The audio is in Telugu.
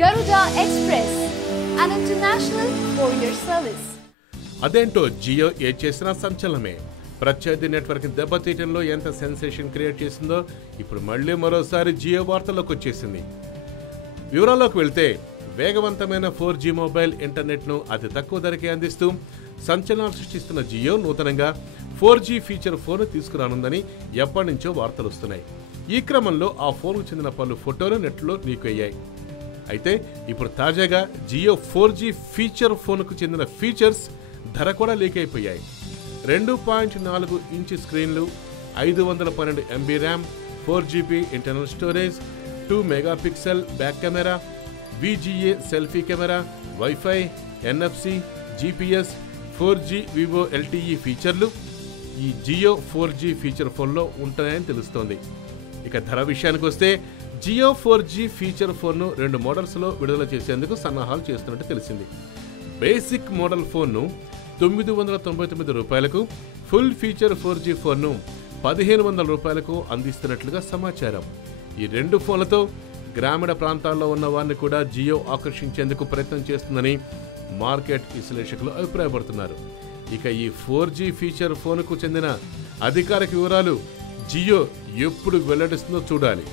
Garuda Express, an international courier service. అదేంటో జియో ఏ చేసినా సంచలనమే. ప్రత్యర్థి నెట్వర్క్ దెబ్బతీయడంలో ఎంత సెన్సేషన్ క్రియేట్ చేసిందో ఇప్పుడు మళ్ళీ మరోసారి జియో వార్తల్లోకి వచ్చేసింది. వివరాల్లోకి వెళ్తే వేగవంతమైన 4G మొబైల్ ఇంటర్నెట్ను అతి తక్కువ ధరకే అందిస్తూ సంచలనాలు సృష్టిస్తున్న జియో నూతనంగా 4G ఫీచర్ ఫోన్ తీసుకురానుందని ఎప్పటి నుంచో వార్తలు వస్తున్నాయి. ఈ క్రమంలో ఆ ఫోన్కు చెందిన పలు ఫోటోలు నెట్లో లీక్ అయ్యాయి. అయితే ఇప్పుడు తాజాగా జియో 4G ఫీచర్ ఫోన్కు చెందిన ఫీచర్స్ ధర కూడా లీక్ అయిపోయాయి. 2.4 ఇంచ్ స్క్రీన్లు, 512 MB RAM, 4GB internal storage, 2 megapixel back camera, VGA selfie camera, wifi, NFC, GPS, 4G Vivo LTE ఫీచర్లు ఈ జియో 4G ఫీచర్ ఫోన్లో ఉంటాయని తెలుస్తోంది. ఇక ధర విషయానికి వస్తే జియో 4G ఫీచర్ ఫోన్ను 2 మోడల్స్లో విడుదల చేసేందుకు సన్నాహాలు చేస్తున్నట్టు తెలిసింది. బేసిక్ మోడల్ ఫోన్ను 999 రూపాయలకు, ఫుల్ ఫీచర్ 4G ఫోన్ను 1500 రూపాయలకు అందిస్తున్నట్లుగా సమాచారం. ఈ 2 ఫోన్లతో గ్రామీణ ప్రాంతాల్లో ఉన్న వారిని కూడా జియో ఆకర్షించేందుకు ప్రయత్నం చేస్తుందని మార్కెట్ విశ్లేషకులు అభిప్రాయపడుతున్నారు. ఇక ఈ 4G ఫీచర్ ఫోన్కు చెందిన అధికారిక వివరాలు జియో ఎప్పుడు వెల్లడిస్తుందో చూడాలి.